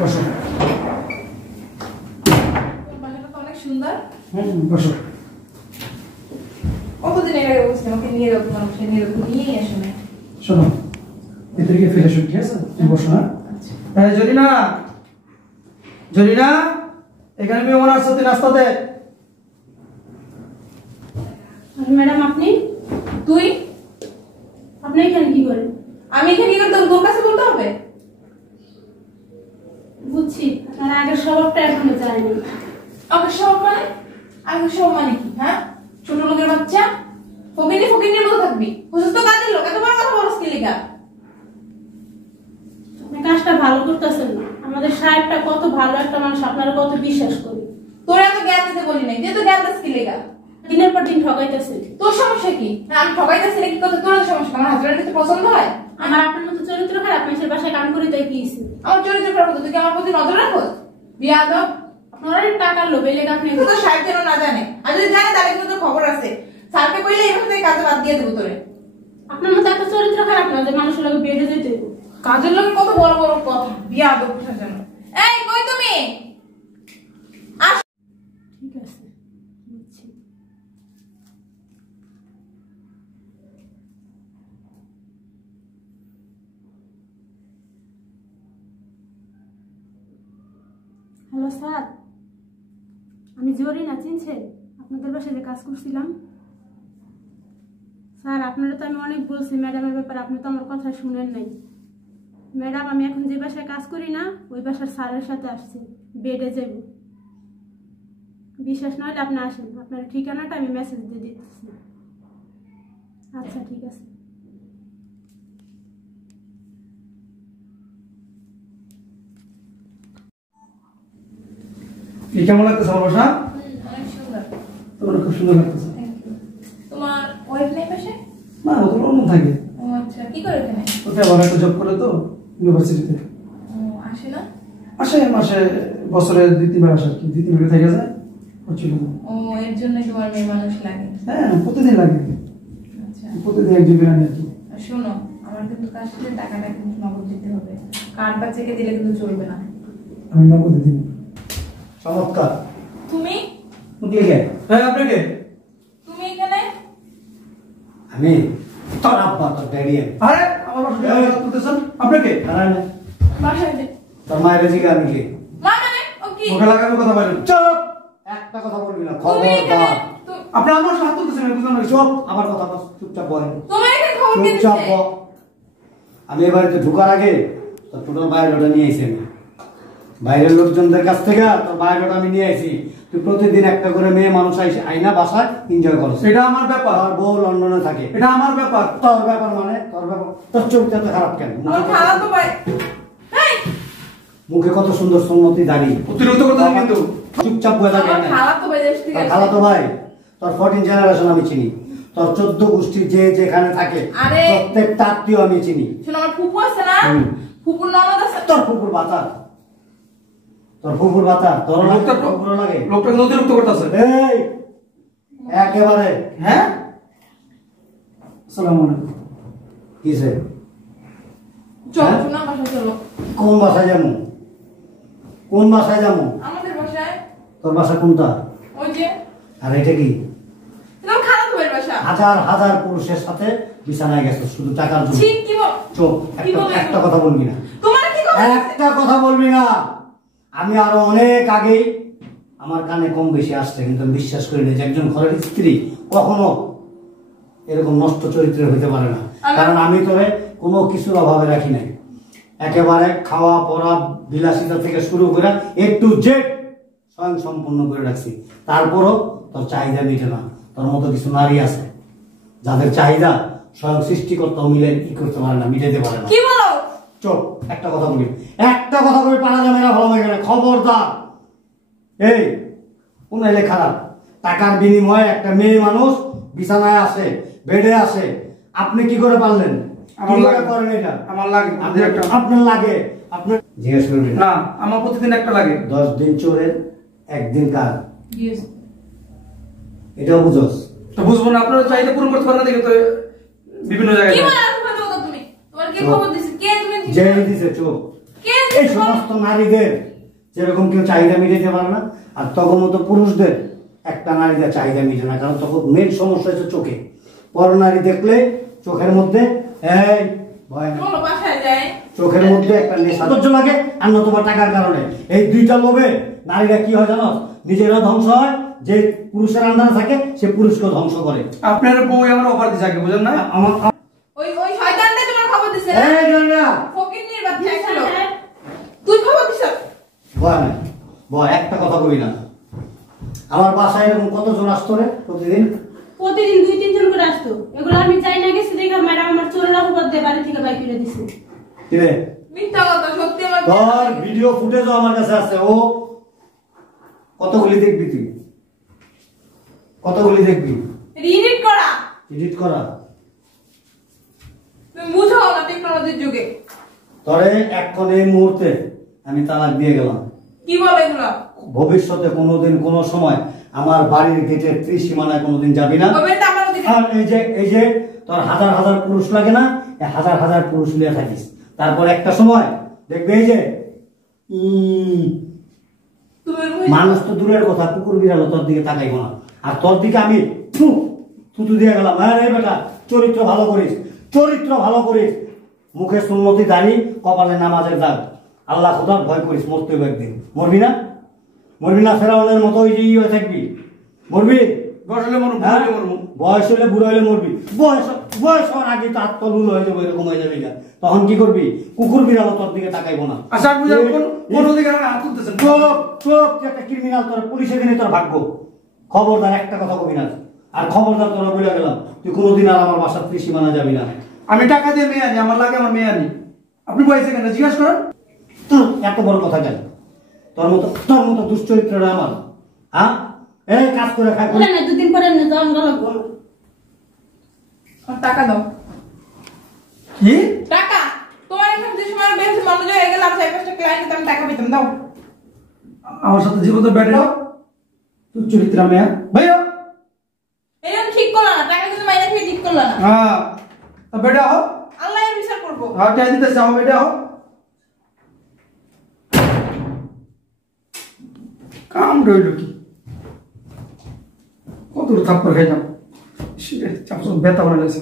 বসো। বাসাটা তো অনেক সুন্দর। বসো। কতদিন আগে বলছি আমাকে নিয়ে যাও, তোমার বাসায় নিয়ে যাও, নিয়েই আসো না। শোনো, এদেরকে ফিরে আসো, ঠিক আছে? তুমি বসো না। জরিনা, জরিনা, এখানে মেহমান আসছে, তুই নাস্তা দে। ম্যাডাম আপনি তুই আপনি এখানে কি করেন? আমি এখানে কি করতে তোর কাছে বলতে হবে? বুঝছি, আপনার আগের স্বভাবটা এখনো যায়নি। আমার সব মানে আমি সব মানে কি? হ্যাঁ, ছোট লোকের বাচ্চা, ফকিনি ফকিনির মতো থাকবি। বুঝছিস তো কাজের লোক, এত বড় কথা বলছিস কি লিগা? আপনি কাজটা ভালো করতেছেন না। আমাদের সাহেবটা কত ভালো একটা মানুষ, আপনারা কত বিশ্বাস করি। তোর এত জ্ঞান দিতে বলি নাই, তুই তো জ্ঞান দিস কি লিগা? দিনের পর দিন ঠকাইতেছে। তোর সমস্যা কি? হ্যাঁ, আমি ঠকাইতেছি নাকি? কত তোর সমস্যা? আমার হাজবেন্ড কি পছন্দ হয়? আমার আপনার মতো চরিত্র খারাপ, মেসের বাসায় কাম করি তাই কি হইছে? আমার চরিত্র খারাপ হতো, তুই কি আমার প্রতি নজর রাখোস? বিয়াদব। আপনারা টাকার লোভে লেগে আপনি তুই তো সাহেব যেন না জানে, আর যদি জানে তাহলে কিন্তু তোর খবর আছে। স্যারকে কইলে এভাবে থেকে কাজে বাদ দিয়ে দেবো তোরে। আপনার মতো এত চরিত্র খারাপ না যে মানুষের লোক বেড়ে যেতে দেবো। কাজের লোক কত বড় বড় কথা, বিয়াদব কোথার জন্য। এই কই তুমি? আস। ঠিক আছে, বুঝছি। হ্যালো স্যার, আমি জরিনা, চিনছেন? আপনাদের বাসায় যে কাজ করছিলাম। স্যার আপনারা তো আমি অনেক বলছি ম্যাডামের ব্যাপারে, আপনি তো আমার কথা শুনেন নাই। ম্যাডাম আমি এখন যে বাসায় কাজ করি না, ওই বাসার স্যারের সাথে আসছি, বেডে যাব। বিশ্বাস না হলে আপনি আসেন, আপনার ঠিকানাটা আমি মেসেজ দিয়ে দিতেছি। আচ্ছা ঠিক আছে। কি কেমন লাগতেছে আমার বাসা? অনেক সুন্দর। তোমার খুব সুন্দর লাগতেছে। Thank you. তোমার ওয়াইফ নেই পাশে? না, ও তো অন্য থাকে। ও আচ্ছা, কি করে এখানে? ওকে আবার একটা জব করে তো ইউনিভার্সিটিতে। ও আসে না? আসে মাসে, বছরে 2-3 বার আসে আর কি, 2-3 বার থেকে যায়। হচ্ছিল না। ও এর জন্যই তোমার মেয়ে মানুষ লাগে। হ্যাঁ, প্রতিদিন লাগে। আচ্ছা, প্রতিদিন একজন বিরিয়ানি আর কি। আর শোনো, আমার কিন্তু কাজ শেষে টাকাটা কিন্তু নগদ দিতে হবে। কার্ড বা চেকে দিলে কিন্তু চলবে না। আমি নগদ দিন। চমৎকার। তুমি কে? হ্যাঁ, আপনি কে? তুমি এখানে? আমি তোর আব্বা, তোর ড্যাডি। আরে আমার বাসা তুলতেছেন, আপনি কে? বাসায় দে। তোর মায়ের জিগা আমি কে? মা মানে ও কি? মুখে লাগাবে কথা বলেন। চুপ! একটা কথা বলবি না, তুমি এখানে খবরদার। আপনি আমার বাসা হাত তুলতেছেন, বুঝলাম না। চুপ! আমার কথা বল, চুপচাপ বল। তোমার এখানে খবর কে চুপচাপ দিচ্ছে? বল। আমি এ বাড়িতে ঢোকার আগে তোর টোটাল বায়োডাটা নিয়ে আইছি আমি। বাইরের লোকজনদের কাছ থেকে তোর বায়োডাটা আমি নিয়ে আইছি। তুই প্রতিদিন একটা করে মেয়ে মানুষ আইনা বাসায় এনজয় করছিস। এটা আমার ব্যাপার। আর বউ লন্ডনে থাকে। এটা আমার ব্যাপার। তোর ব্যাপার মানে? তোর ব্যাপার। তোর চোখটা তো খারাপ কেন? আমার খালা তো ভাই। এই মুখে কত সুন্দর সুন্নতি দাঁড়িয়ে অতিরিক্ত কথা কিন্তু। চুপচাপ বয়ে থাকে। আমার খালা তো ভাই দেশ থেকে তোর খালা তো ভাই, তোর 14 জেনারেশন আমি চিনি। তোর 14 গোষ্ঠী যে যেখানে থাকে আরে প্রত্যেকটা আত্মীয় আমি চিনি। শোনো, আমার ফুপু আছে না? ফুপুর ননদ আছে। তোর ফুপুর বাতা, তোর ফুপুর বাতা, তোর লোকটা ফুপুর লাগে। লোকটা অতিরিক্ত করতেছে। এই একেবারে। হ্যাঁ, আসসালামু আলাইকুম। কিসে? চলো হ্যাঁ? শোনো, বাসায় চলো। কোন বাসায় যাবো? কোন বাসায় যাবো? আমাদের বাসায়। তোর বাসা কোনটা? ওই যে আর এটা কি? তোমার খালা তো ভাই বাসা। হাজার হাজার পুরুষের সাথে বিছানায় গেছো শুধু টাকার জন্য। ঠিক কি বল? চোখ কি বলে? একটা কথা বলবি না। তোমার কি খবর? একটা কথা বলবি না। আমি আরো অনেক আগেই আমার কানে কম বেশি আসছে, কিন্তু আমি বিশ্বাস করি না যে একজন ঘরের স্ত্রী কখনো এরকম নষ্ট চরিত্রের হইতে পারে না। কারণ আমি তোরে কোনো কিছুর অভাবে রাখি নাই। একেবারে খাওয়া পড়া বিলাসিতা থেকে শুরু করে A to Z স্বয়ং সম্পূর্ণ করে রাখছি। তারপরও তোর চাহিদা মিটে না। তোর মতো কিছু নারী আছে যাদের চাহিদা স্বয়ং সৃষ্টিকর্তাও মিলে কি করতে পারে না, মিটাইতে পারে না। কি বলো? চোখ একটা কথা বলি, একটা কথা বলি, পাড়া যাবে না, ভালো লাগে না, খবরদার। এই উনাইলে খারাপ। টাকার বিনিময়ে একটা মেয়ে মানুষ বিছানায় আসে, বেডে আসে। আপনি কি করে পারলেন? আমার লাগে। করেন এটা? আমার লাগে। আপনার লাগে? আপনার জিজ্ঞেস করবেন না, আমার প্রতিদিন একটা লাগে। 10 দিন চোরের 1 দিন কার? ইয়েস। এটাও বুঝোস? তো বুঝবো না, আপনারা চাইতে পূরণ করতে পারেন না দেখে তো বিভিন্ন জায়গায় কি যায়। বলে আসবে তো তুমি? তোমার কি খবর দিছে? কে তুমি? যে দিছে চোখ। কে এই সমস্ত নারীদের যেরকম কেউ চাহিদা মিটাতে পারে না, আর তখন মতো পুরুষদের একটা নারীদের চাহিদা মিটে না, কারণ তখন মেন সমস্যা হচ্ছে চোখে। পর নারী দেখলে চোখের মধ্যে এই ভয় না, চলো বাসায় যাই। চোখের মধ্যে একটা নেশা ধৈর্য লাগে, আর নতুবা টাকার কারণে। এই দুইটা লোভে নারীরা কি হয় জানো, নিজেরা ধ্বংস হয়, যে পুরুষের আন্ডারে থাকে সে পুরুষকে ধ্বংস করে। আপনার বউ আমার অফার দিছে আগে, বুঝেন না? আমার ওই ওই শয়তানটা তোমার খবর দিছে না? এই জন্না ফকিন্নির বাচ্চা ছিল। তুই খবর দিছ? ভয় নাই, ভয় একটা কথা কবি না। আমার বাসায় এরকম কতজন আসতো রে প্রতিদিন? প্রতিদিন 2-3 জন করে আসতো। এগুলো আমি চাই না গেছি দেখে ম্যাডাম আমার চোরের অপবাদ দিয়ে বাড়ি থেকে বাইর করে দিছে। কি রে? মিথ্যা কথা, সত্যি আমার তোর ভিডিও ফুটেজও আমার কাছে আছে। ও কতগুলি দেখবি তুই? কতগুলি দেখবি? রিডিট করা। এডিট করা। তুমি বুঝো না টেকনোলজির যুগে। তরে এক্ষণ এই মুহূর্তে আমি তালাক দিয়ে গেলাম। কি বলে এগুলো? ভবিষ্যতে কোনোদিন কোনো সময় আমার বাড়ির গেটের ত্রিসীমানায় কোনোদিন যাবি না। তবে এটা আমার অধিকার। আর এই যে তোর হাজার হাজার পুরুষ লাগে না, এই হাজার হাজার পুরুষ নিয়ে থাকিস, তারপর একটা সময় দেখবে এই যে তুমি মানুষ তো দূরের কথা, কুকুর বিড়াল তোর দিকে তাকাইবো না। আর তোর দিকে আমি থুতু দিয়ে গেলাম, হ্যাঁ রে বেটা চরিত্র ভালো করিস, চরিত্র ভালো করিস, মুখে সুন্নতি দাড়ি, কপালে নামাজের দাগ, আল্লাহ খোদার ভয় করিস, মরতে হবে একদিন। মরবি না? মরবি না? ফেরাউনের মতো ওই যে ইয়ে থাকবি, মরবি? বয়স হলে মরবো, হ্যাঁ? বুড়ো হলে মরবো। বয়স হলে বুড়ো হলে মরবি। বয়স হওয়ার আগে তো আত্মলুল হয়ে যাবো, এরকম হয়ে যাবে। তখন কি করবি? কুকুর বিড়াল তোর দিকে তাকাইবো না। আচ্ছা আপনি কোন অধিকার হাত তুলতেছেন? চুপ চুপ, তুই একটা ক্রিমিনাল, তোর পুলিশের দিনে তোর ভাগ্য। খবরদার একটা কথা কবি না। আর খবরদার তোরা বলে গেলাম, তুই কোনোদিন আর আমার বাসার ত্রিসীমানা যাবি না। আমি টাকা দিয়ে মেয়ে আনি, আমার লাগে আমার মেয়ে আনি। আপনি বয়সে কেন জিজ্ঞাসা করেন? এত বড় কথা কেন? তোর মতো দুশ্চরিত্ররা আমার, হ্যাঁ? এই কাজ করে খাই। বলে না 2 দিন পরে না যাওয়ান গেল বল। আমার টাকা দাও। কি টাকা? তোমার এখানে যে সময় বেশি মনোযোগ হয়ে গেলাম, 4-5টা ক্লায়েন্ট আমি টাকা পেতাম। দাও। আমার সাথে জীবন ব্যাটে তুই চরিত্র মেয়া ভাইয়া। এটা ঠিক করলা না, টাকা কিন্তু মাইনে থেকে ঠিক করলা না। হ্যাঁ বেটা হো, আল্লাহ এর বিচার করবো। হ্যাঁ টাকা দিতে চাও বেটা হো। কাম রইল কি? কত থাপ্পড় খাইলাম, চাপ ব্যথা বানাইছে।